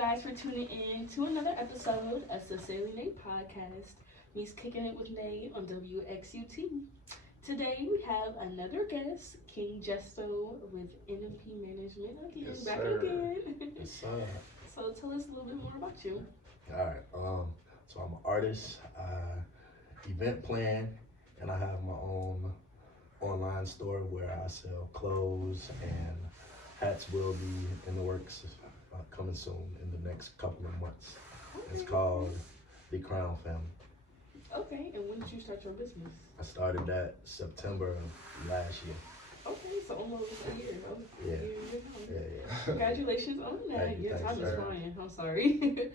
guys for tuning in to another episode of Sincerely Nae podcast. Me's Kickin It With Nae on WXUT. Today we have another guest, King Justo with NMP Management again, Yes, back sir. again. Yes, sir. So tell us a little bit more about you. All right. So I'm an artist, event plan, and I have my own online store where I sell clothes, and hats will be in the works, coming soon in the next couple of months. It's called The Crown Family. Okay, and when did you start your business? I started that September of last year. Okay, so almost a year. Yeah. Yeah. Congratulations on that. Thank you, Your time is sir. flying. I'm sorry.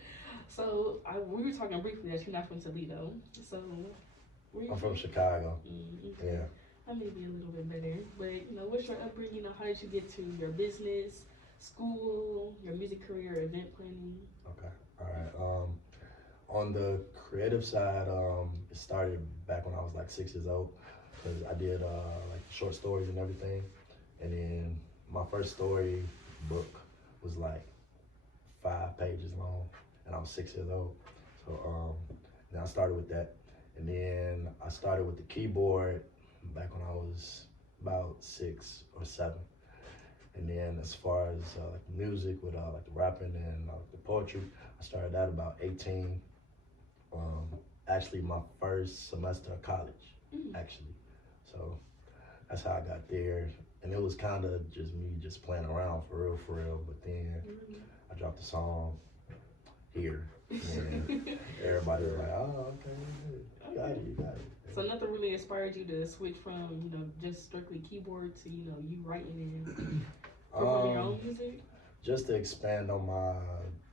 So we were talking briefly that you're not from Toledo. So where you I'm from Chicago. Mm-hmm. Yeah. That may be a little bit better, but what's your upbringing? How did you get to your business, school, your music career, event planning? Okay. All right. On the creative side, it started back when I was like 6 years old, because I did like short stories and everything. And then my first story book was like 5 pages long, and I was 6 years old. So then I started with that, and then I started with the keyboard back when I was about 6 or 7. And then as far as like music with like the rapping and the poetry, I started that about 18. Actually my first semester of college, actually. So that's how I got there. And it was kind of just me just playing around for real. But then I dropped a song here, and everybody was like, oh, okay, you got it. So nothing really inspired you to switch from, just strictly keyboard to, you writing and performing your own music? Just to expand on my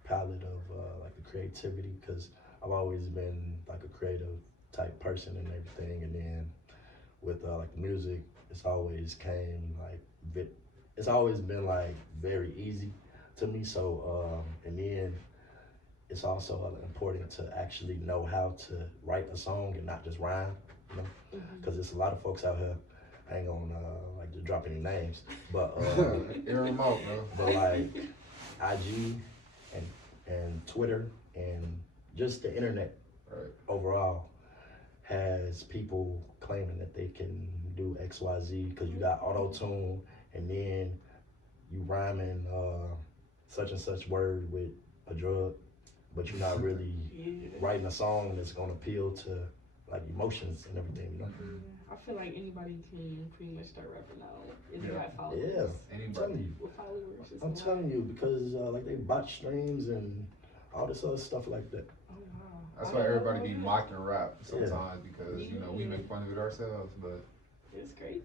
palette of like the creativity, because I've always been like a creative type person and everything. And then with like the music, it's always been like very easy to me. So and then it's also important to actually know how to write a song and not just rhyme, because there's a lot of folks out here. I ain't gonna like to drop any names, but air them out, bro. but like IG and Twitter and just the internet overall has people claiming that they can do XYZ because you got auto-tune, and then you rhyming such and such word with a drug, but you're not really writing a song that's gonna appeal to like emotions and everything, I feel like anybody can pretty much start rapping now if you have followers. Yeah, anybody. I'm telling you, because like they botch streams and all this other stuff like that. Oh wow. That's why everybody be mocking rap sometimes because we make fun of it ourselves, but it's crazy.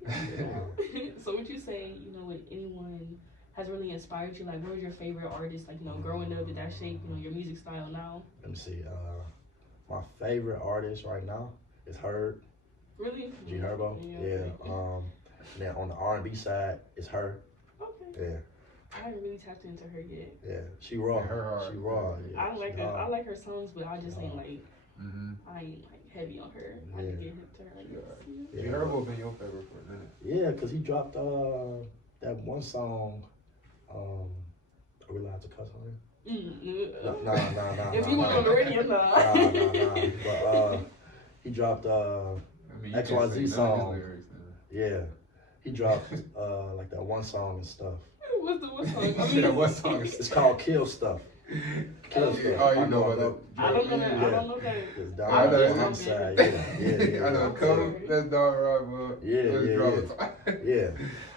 So would you say, when anyone has really inspired you, like what was your favorite artist, like growing up, did that shape, your music style now? Let me see. My favorite artist right now is Herb. Really? G Herbo. Yeah. Now on the R&B side, it's her. Okay. Yeah. I haven't really tapped into her yet. Yeah. She raw. She raw. Yeah. I like her. I like her songs, but I just ain't like. I ain't like heavy on her. I can get hip to her. G Herbo been your favorite for a minute. Yeah, cause he dropped that one song. Are we allowed to cuss on here? No. If you want on the radio, no. But he dropped XYZ song. Lyrics, yeah, he dropped like that one song and stuff. What's the one song? that one song is It's called Kill Stuff. Kill Stuff. Oh, you know what? I don't know that. I don't know that. It's down I know on the side. Yeah. I know. Come, that's dog right, bro. Yeah. I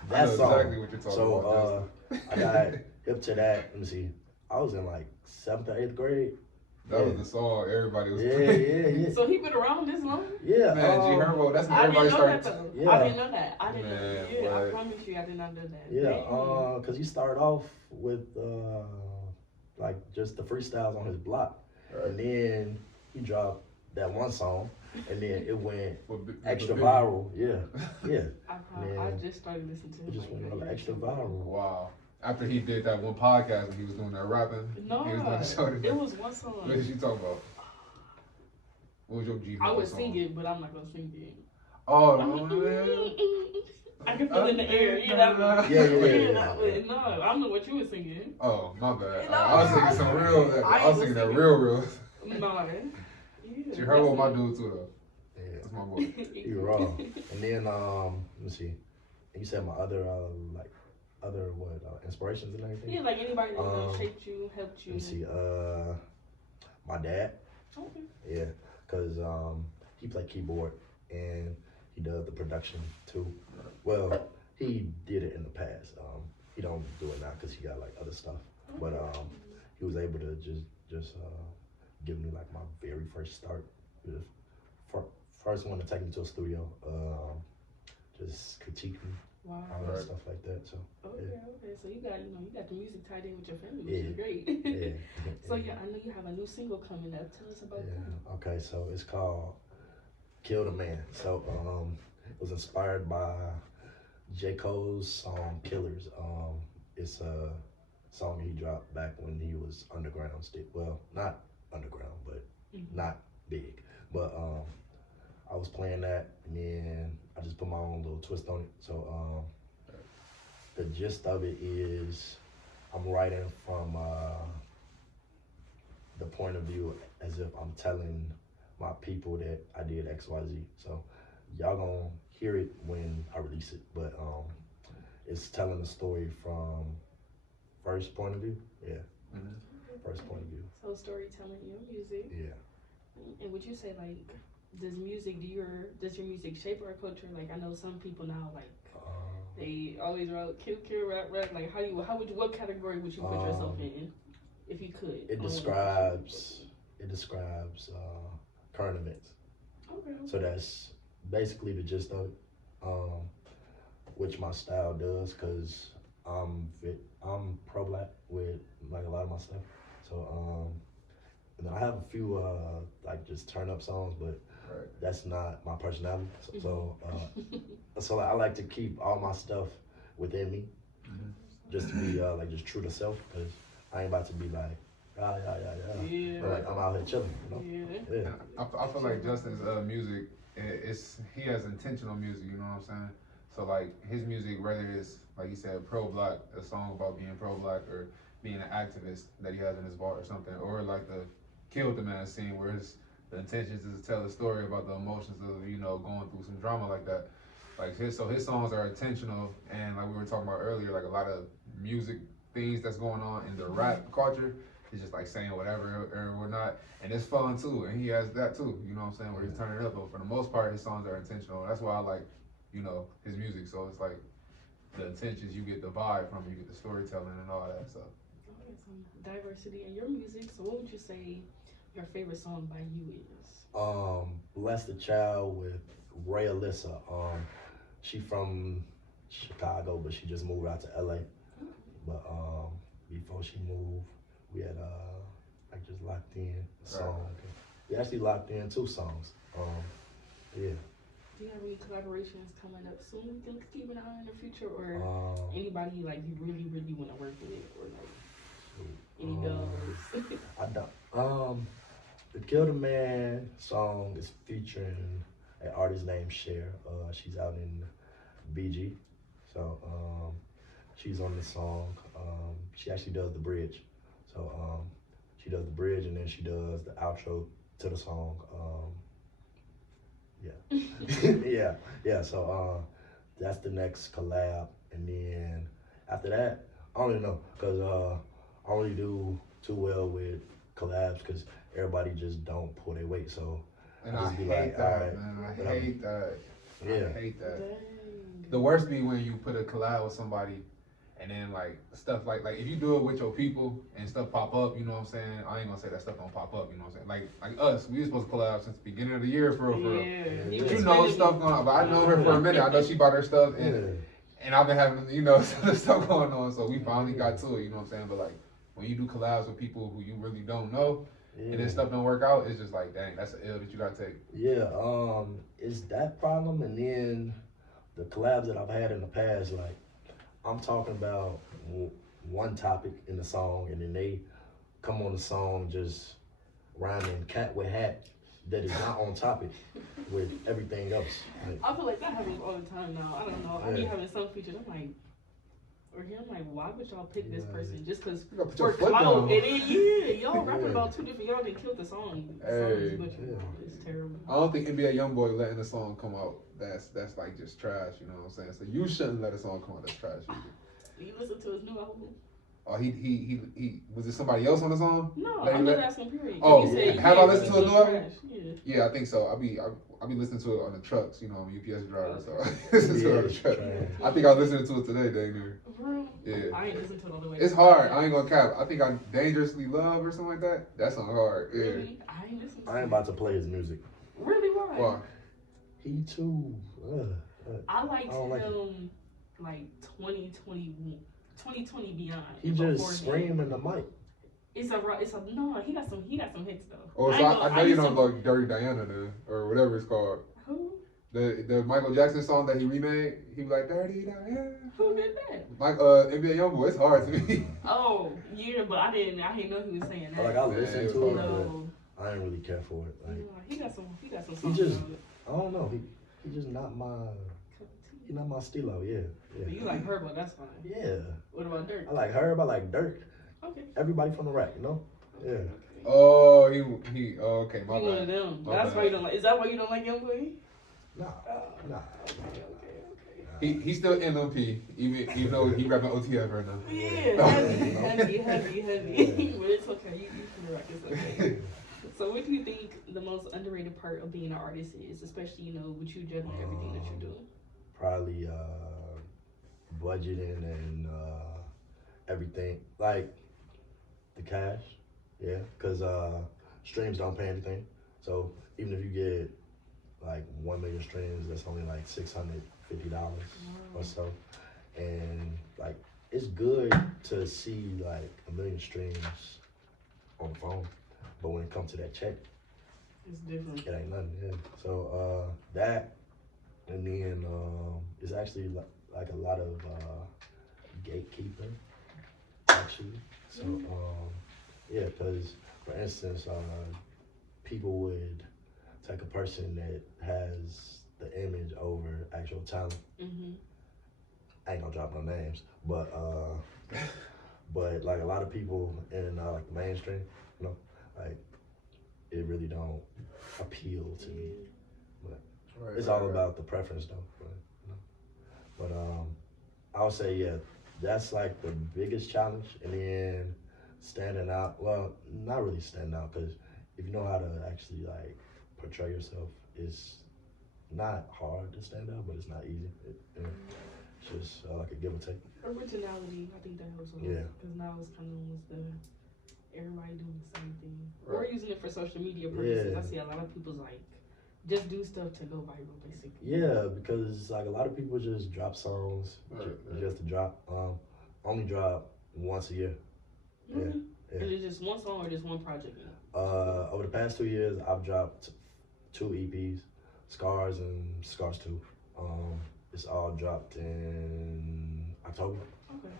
That know song. exactly what you're talking So about. I got hip to that. Let me see. I was in like 7th or 8th grade. That was the song everybody was playing. Yeah. So he been around this long? Yeah. Man, G Herbo, that's when I everybody didn't know started. that though. Yeah. I didn't know that. I didn't Man, know. Yeah, I what? promise you, I did not know that. Yeah. Cause he started off with like just the freestyles on his block, and then he dropped that one song, and then it went extra viral. Yeah. I just started listening to him. It just went extra viral. Wow. After he did that one podcast when he was doing that rapping, No, he was doing the show. it was one song. What did you talking about? What was your G Herbo I would song? sing it, but I'm not gonna sing it. Oh, man. I can feel it in the air, you know? Yeah. No, I don't know what you were singing. Oh, my bad. No. I was singing some real. I was singing that real. No. Yeah, She heard what my dude too though. Yeah. That's my boy. You're wrong. And then let me see. You said my other inspirations and everything. Yeah, like anybody that shaped you, helped you. Let me see. My dad. Okay. Yeah, cause he played keyboard and he does the production too. Well, he did it in the past. He don't do it now cause he got like other stuff. But he was able to just give me like my very first start. First one to take me to a studio. Just critique me. Wow. All that stuff like that. So. Okay. So you got the music tied in with your family, which Yeah. is great. Yeah. So I know you have a new single coming up. Tell us about that. Okay, so it's called Kill the Man. So it was inspired by J. Cole's song Killers. It's a song he dropped back when he was underground still. Well, not underground, but not big. But I was playing that and then I just put my own little twist on it. So the gist of it is I'm writing from the point of view as if I'm telling my people that I did X, Y, Z. So y'all gonna hear it when I release it, but it's telling the story from first point of view. Yeah, first point of view. So storytelling in your music. Yeah. And would you say like, does your music shape our culture? Like I know some people now like they always wrote kill, rap. Like what category would you put yourself in, if you could? It describes current events. Okay. So that's basically the gist of it, which my style does, cause I'm pro-black with like a lot of my stuff. So and then I have a few like just turn up songs, but that's not my personality. So I like to keep all my stuff within me, just to be like just true to self, cause I ain't about to be like yeah. But like I'm out here chilling, you know. Yeah. I feel like Justin's music, he has intentional music. You know what I'm saying? So like his music, whether it's like you said pro-black, a song about being pro-black, or being an activist that he has in his bar or something, or like the Kill the Man scene where the intentions is to tell a story about the emotions of going through some drama like that. Like his songs are intentional, and like we were talking about earlier, like a lot of music things that's going on in the rap culture is just like saying whatever or whatnot, and it's fun too, and he has that too. You know what I'm saying? Where he's turning it up, but for the most part, his songs are intentional. That's why I like his music. So it's like the intentions, you get the vibe from it, you get the storytelling and all that stuff. Okay, some diversity in your music. So what would you say your favorite song by you is? Bless the Child with Ray Alyssa. She from Chicago, but she just moved out to LA. But before she moved, we had like just locked in a song. We actually locked in 2 songs. Yeah. Do you have any collaborations coming up soon we can keep an eye on in the future, or anybody like you really want to work with, or like any dubs? I don't. The Kill the Man song is featuring an artist named Cher. She's out in BG, so she's on the song. She actually does the bridge. So she does the bridge and then she does the outro to the song. Yeah. So that's the next collab, and then after that, I don't even know, cause I only do too well with collabs because everybody just don't pull their weight. So and I I just be hate like, that, all right, man. I whatever. hate that. Yeah. I hate that. Dang. The worst be when you put a collab with somebody and then like stuff like if you do it with your people and stuff pop up, you know what I'm saying? I ain't gonna say that stuff don't pop up, you know what I'm saying? Like us, we were supposed to collab since the beginning of the year for real. Yeah. But you know stuff going on. But I know her for a minute. I know she bought her stuff and I've been having, some stuff going on. So we finally got to it, you know what I'm saying? But like when you do collabs with people who you really don't know, and then stuff don't work out, it's just like, dang, that's an L that you gotta take. Yeah, it's that problem, and then the collabs that I've had in the past, like I'm talking about one topic in the song, and then they come on the song just rhyming cat with hat, that is not on topic with everything else. Like, I feel like that happens all the time now. I don't know. I be having some features. I'm like, why would y'all pick this person just because for clout? And then y'all rapping about two different. Y'all didn't kill the song. The song is butchered. It's terrible. I don't think NBA YoungBoy letting a song come out that's like just trash. You know what I'm saying? So you shouldn't let a song come out that's trash either. You listen to his new album? Oh, he was it somebody else on the song? No, I'm just asking. Period. Oh, you said, have I listened to his new album? Yeah. Yeah, I think so. I'll be listening to it on the trucks. You know, I'm a UPS driver, so listen to it on the truck. I think I listened to it today, dang near. Yeah. I ain't listened to it all the way. It's hard. I ain't gonna cap. I think I Dangerously Love or something like that. That song hard. Yeah. Really? I ain't listened to it. I ain't about to play his music. Really? Why? Why? He too. I liked him like 2020 beyond. He just screaming the mic. No. He got some hits though. Oh, so I know you don't like Dirty Diana then, or whatever it's called. Who? The Michael Jackson song that he remade. He was like Dirty Diana. Who did that? Like NBA YoungBoy. It's hard to me. Oh yeah, but I didn't know he was saying that. Like I listened to it, No. but I didn't really care for it. Like He got some he songs. just, I don't know. He just not my. He not my stilo. Yeah. But you like Herb, that's fine. Yeah. What about Dirk? I like Herb. I like Dirk. Okay. Everybody from the rack, you know. Yeah. Oh, he. Oh, okay, my bad. One of them. That's why you don't like. Is that why you don't like YoungBoy? Nah. Okay. He's still NMP, even though he rapping OTF right now. Yeah, heavy. But it's okay. You from the rack. It's okay. So, what do you think the most underrated part of being an artist is, especially with you juggling everything that you do? Probably budgeting and everything, like the cash, yeah, because streams don't pay anything. So even if you get like 1 million streams, that's only like $650 or so, and like it's good to see like 1 million streams on the phone, but when it comes to that check, it's different. It ain't nothing. Yeah. So that. And then it's actually like a lot of gatekeeping, actually. So yeah, because for instance, people would take a person that has the image over actual talent. Mm-hmm. I ain't gonna drop no names, but like a lot of people in like the mainstream, like it really don't appeal to me. But it's all about the preference though. But I would say that's like the biggest challenge, and then standing out. Well, not really standing out, because if you know how to actually like portray yourself, it's not hard to stand out, but it's not easy. It's just like a give or take. Originality, I think that helps a lot. Yeah. Because now it's kind of almost everybody doing the same thing. Right. Or using it for social media purposes. Yeah. I see a lot of people's like just do stuff to go viral, basically. Yeah, because like a lot of people just drop songs just to drop. Only drop once a year. Mm-hmm. Yeah. Is it just one song or just one project? Over the past 2 years, I've dropped 2 EPs, Scars and Scars 2. It's all dropped in October. Okay.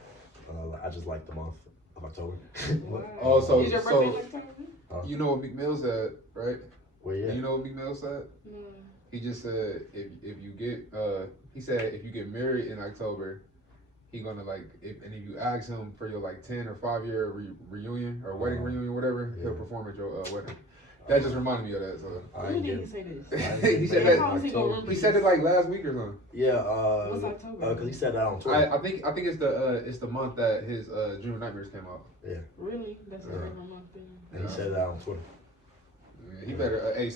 I just like the month of October. Wow. Oh, so is your birthday next time? You know what Meek Mill said, right? Well, yeah. Do you know what Meek Mill said? No. He just said if you get he said if you get married in October, he gonna like if you ask him for your like 10 or 5 year reunion or wedding reunion, whatever, he'll perform at your wedding. That just reminded me of that. So When did he say this? he said that. How is he gonna remember He said it like last week or something. Yeah. What's October? Because he said that on Twitter. I think it's the month that his Junior Nightmares came out. Yeah. Really? That's a favorite month then. And he said that on Twitter. Yeah, he better. Hey,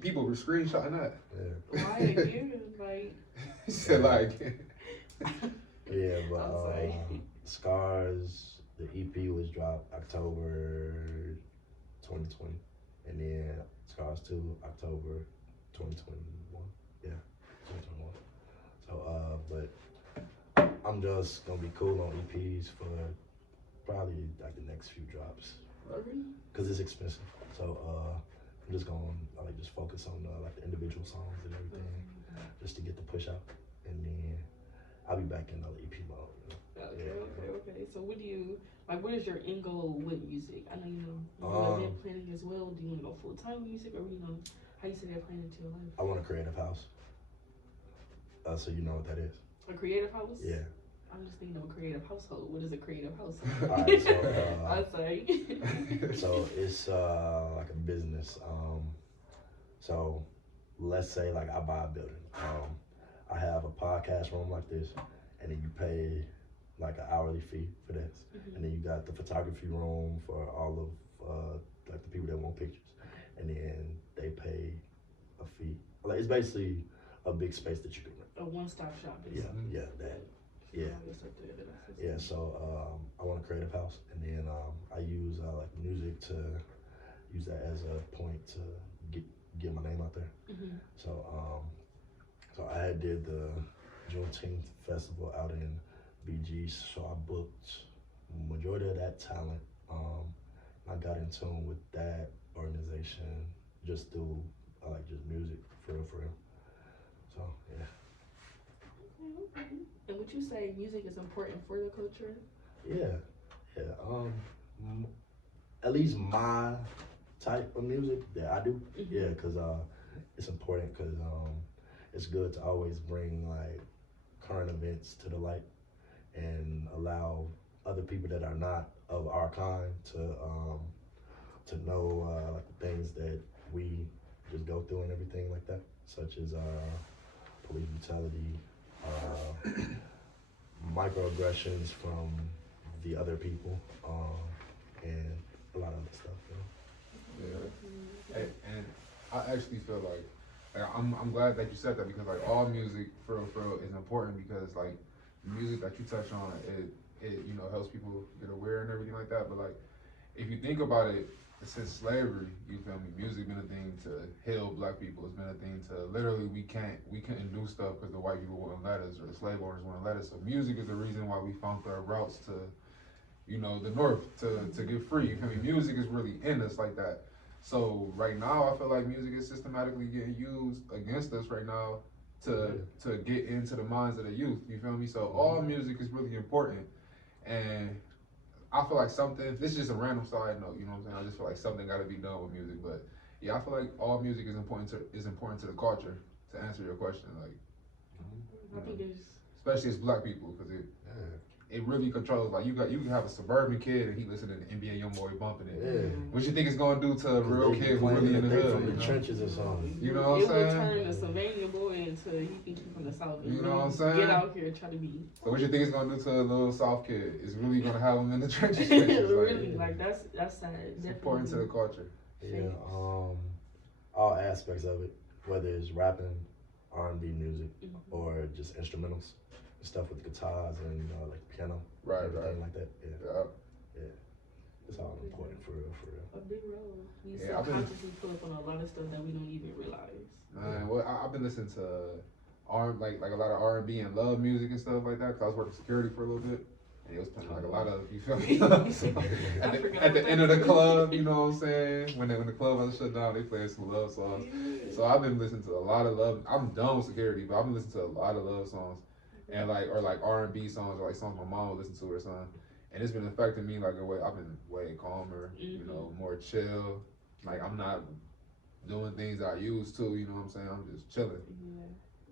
people were screenshotting that. Yeah. Why again? Like. He said like. Yeah, but Scars, the EP was dropped October 2020, and then Scars 2 October 2021. Yeah, 2021. So but I'm just gonna be cool on EPs for probably like the next few drops, because it's expensive. So I'm just gonna just focus on like the individual songs and everything, just to get the push out, and then I'll be back in the EP mode. Okay. So what is your end goal with music? I know you know event planning as well. Do you want to go full time with music, or How you say that playing into your life? I want a creative house. So you know what that is. A creative house? Yeah. I'm just thinking of a creative household. What is a creative household? Alright, so I'm sorry. so it's like a business. So let's say like I buy a building. I have a podcast room like this, and then you pay like an hourly fee for this, and then you got the photography room for all of like the people that want pictures, and then they pay a fee. Like it's basically a big space that you can rent. A one-stop shop. Basically. Yeah, that. Yeah. Yeah, so I want a creative house, and then I use like music to use that as a point to get my name out there. So so I had did the Juneteenth festival out in BG, so I booked majority of that talent. I got in tune with that organization just through like just music for real. So yeah. Okay. And would you say music is important for the culture? Yeah. At least my type of music that I do. Yeah, because it's important because it's good to always bring like current events to the light and allow other people that are not of our kind to know like the things that we just go through and everything like that, such as police brutality, microaggressions from the other people, and a lot of other stuff. Yeah. And I actually feel like I'm glad that you said that, because like all music for real is important, because like the music that you touch on, it you know helps people get aware and everything like that. But like if you think about it, since slavery, you feel me, music been a thing to heal black people. It's been a thing to literally we couldn't do stuff because the white people wouldn't let us, or the slave owners wouldn't let us. So music is the reason why we found our routes to, you know, the north to get free. You feel me? Music is really in us like that. So right now I feel like music is systematically getting used against us right now to get into the minds of the youth. You feel me? So all music is really important. And I feel like this is just a random side note, you know what I'm saying? I just feel like something got to be done with music. But yeah, I feel like all music is important to the culture, to answer your question. Like, I think there's, especially as black people, because it really controls. Like you can have a suburban kid and he listening to NBA YoungBoy bumping it. Yeah. What you think it's gonna do to a real kid who really in the hood? From the trenches or something. You know what I'm saying? It will turn a Sylvania boy into he think he's from the South. You know what I'm saying? Get out here and try to be. So what you think it's gonna do to a little South kid? It's really gonna have him in the trenches. Really, like that's sad. It's important to the culture. Yeah, all aspects of it, whether it's rapping, R&B music, or just instrumentals, stuff with guitars and like piano, everything like that. Yeah. It's all important for real. A big role. We Yeah, subconsciously pull up on a lot of stuff that we don't even realize. Well, I've been listening to like a lot of R&B and love music and stuff like that, because I was working security for a little bit. And it was playing like a lot of, you feel me? at the end of the club, you know what I'm saying? When the club has to shut down, they play some love songs. Yeah. So I've been listening to a lot of love. I'm done with security, but I've been listening to a lot of love songs, and like R&B songs, or like songs my mom would listen to or something. And it's been affecting me like a way. I've been way calmer, you know, more chill. Like I'm not doing things I used to. You know what I'm saying? I'm just chilling. Yeah.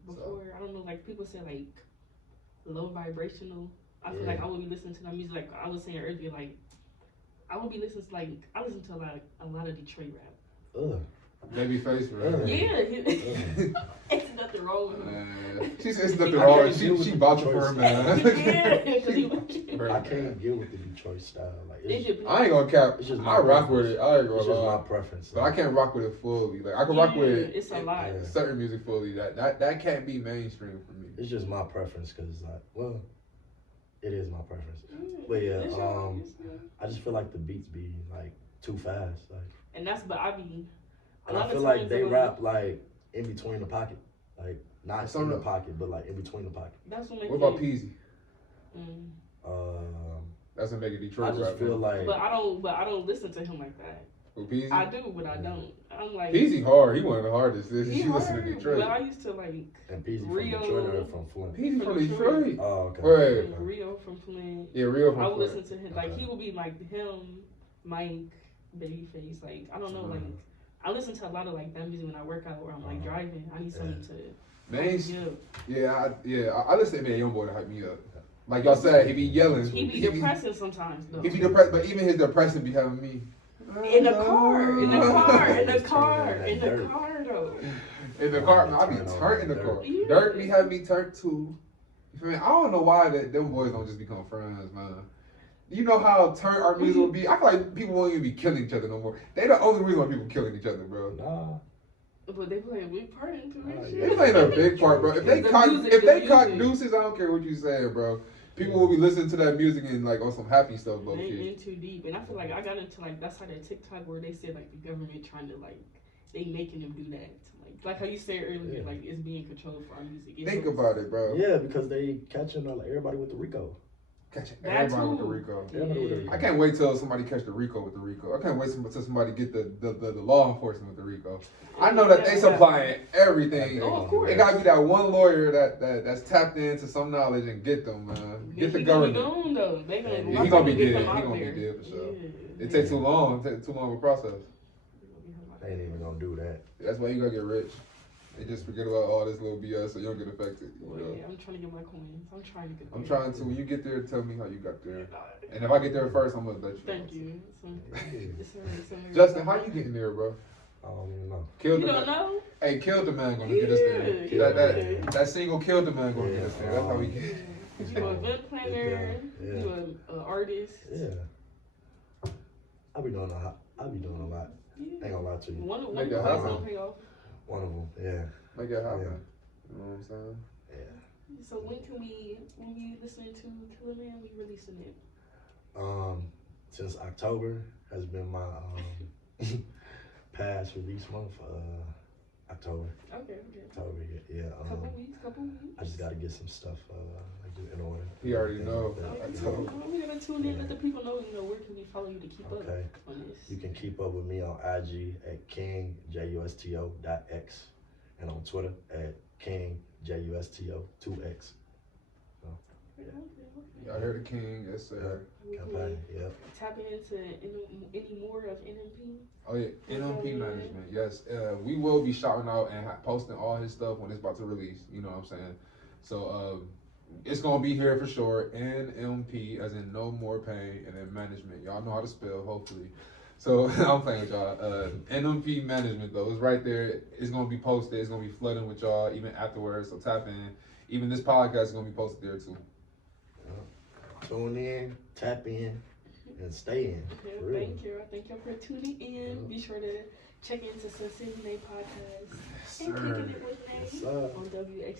Before, I don't know, like people say like low vibrational. I feel like I would be listening to that music, like I was saying earlier, like I would be listening to I listen to a lot of Detroit rap. Babyface, right? Yeah. It's nothing wrong with him. She says nothing wrong. She vouching for him, man. I can't get with the Detroit style. Like I ain't gonna cap. It's just I rock with it. I ain't gonna It's just my preference. But I can't rock with it fully. Like I can rock with it's a lot. Certain music fully. That can't be mainstream for me. It's just my preference, because like, well, it is my preference. But yeah, I just feel like the beats be like too fast. Like, and that's but I be. And I feel like they rap like in between the pocket, like not in the pocket, but like in between the pocket. That's what. What about Peasy? That's what make it Detroit. I just feel like. But I don't listen to him like that. With Peasy? I do, but I don't. I'm like. Peasy hard. He one of the hardest. She listen to Detroit. Well, I used to like. And Peasy from Detroit or from Flint? Peasy from Detroit. Oh, okay. Right. Rio from Flint. Yeah, Rio from Flint. I would listen to him. Like he would be like him, Mike, Babyface. Like I don't know, like I listen to a lot of like that music when I work out or I'm like driving. I need something to. I listen to Young Boy to hype me up. Like y'all said, he be yelling. He be depressing sometimes though. He be depressed, but even his depression be having me. In the car though. In the car, man, I be turned in the car. Dirk be having me turned too. You feel me? I don't know why them boys don't just become friends, man. You know how turn our music would be? I feel like people won't even be killing each other no more. They the only reason why people killing each other, bro. Nah. But they play a big part into it. They playing a big part, bro. If they cock deuces, I don't care what you saying, bro. People will be listening to that music and like on some happy stuff, bro. They in too deep, and I feel like I got into like that's how that TikTok where they said like the government trying to like they making them do that. Like how you said earlier, like it's being controlled for our music. Think about it, bro. Yeah, because they catching everybody with the Rico. Catching everybody with the Rico. Yeah. I can't wait till somebody catch the Rico with the Rico. I can't wait till somebody get the law enforcement with the Rico. I know that they supplying everything. Oh, of course. It gotta be that one lawyer that's tapped into some knowledge and get them, man. Get the government. He gonna be dead. He gonna be dead for sure. It takes too long. It takes too long of a process. They ain't even gonna do that. That's why you gotta get rich. They just forget about all this little BS so you don't get affected. You know? Yeah, I'm trying to get my coins. I'm trying to get there. I'm trying to. When you get there, tell me how you got there. And if I get there first, I'm gonna let you. Thank you. Justin, how you getting there, bro? I don't even know. You don't know? Hey, Kill the Man gonna get us there. That single Kill the Man gonna get us there. That's how we get. You an event planner. You an artist. Yeah. I be doing a lot. Ain't gonna lie to you. One of them gonna pay off. One of them, yeah. Make it happen. Yeah. You know what I'm saying? Yeah. So when we listening to Kill the Man, we releasing it? Since October has been my past release month. October. Okay. October, yeah. Couple weeks. I just gotta get some stuff in order. He already know. We gotta tune in, let the people know, where can we follow you to keep up on this? You can keep up with me on IG at King Justo.x and on Twitter at King Justo2x. Y'all heard the King, yes sir. Campaign, yep. Tapping into any more of NMP? Oh yeah, NMP Management, yes. We will be shouting out and posting all his stuff when it's about to release, you know what I'm saying? So it's gonna be here for sure. NMP as in no more pain, and then management. Y'all know how to spell, hopefully. So I'm playing with y'all. NMP Management though, it's right there. It's gonna be posted, it's gonna be flooding with y'all even afterwards. So tap in. Even this podcast is gonna be posted there too. Tune in, tap in, and stay in. Okay, thank you. Thank you for tuning in. Be sure to check into Sincerely Nae podcast and Kickin It With Nae on WX.